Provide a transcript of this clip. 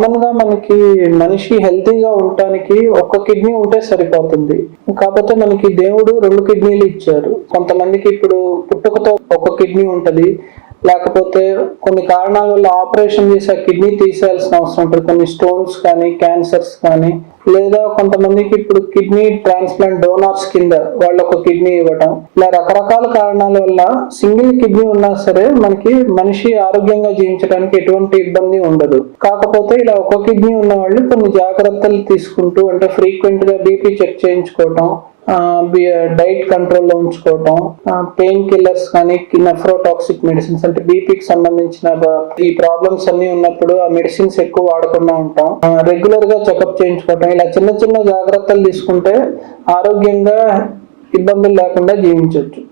Common గా మనకి మనిషి హెల్తీగా ఉండటానికి ఒక్క కిడ్నీ ఉంటే సరిపోతుంది. కాకపోతే మనకి దేవుడు 2 కిడ్నీలు ఇచ్చారు. కొంతమందికి ఇప్పుడు పుట్టుకతో ఒక కిడ్నీ ఉంటది, లేకపోతే కొన్ని కారణాల వల్ల ఆపరేషన్ చేసి ఆ కిడ్నీ తీసేయాల్సిన అవసరం ఉంటుంది, కొన్ని స్టోన్స్ కానీ క్యాన్సర్స్ కానీ. లేదా కొంతమందికి ఇప్పుడు కిడ్నీ ట్రాన్స్ప్లాంట్ డోనార్స్ కింద వాళ్ళు ఒక కిడ్నీ ఇవ్వటం, ఇలా రకరకాల కారణాల వల్ల సింగిల్ కిడ్నీ ఉన్నా సరే మనకి మనిషి ఆరోగ్యంగా జీవించడానికి ఎటువంటి ఇబ్బంది ఉండదు. కాకపోతే ఇలా ఒక కిడ్నీ ఉన్న వాళ్ళు కొన్ని జాగ్రత్తలు తీసుకుంటూ, అంటే ఫ్రీక్వెంట్ గా బీపీ చెక్ చేయించుకోవటం, డైట్ కంట్రోల్లో ఉంచుకోవటం, పెయిన్ కిల్లర్స్ కానీ నెఫ్రోటాక్సిక్ మెడిసిన్స్ అంటే బీపీకి సంబంధించిన ఈ ప్రాబ్లమ్స్ అన్ని ఉన్నప్పుడు ఆ మెడిసిన్స్ ఎక్కువ వాడకుండా ఉంటాం, రెగ్యులర్ గా చెకప్ చేయించుకోవటం, ఇలా చిన్న చిన్న జాగ్రత్తలు తీసుకుంటే ఆరోగ్యంగా ఇబ్బందులు లేకుండా జీవించవచ్చు.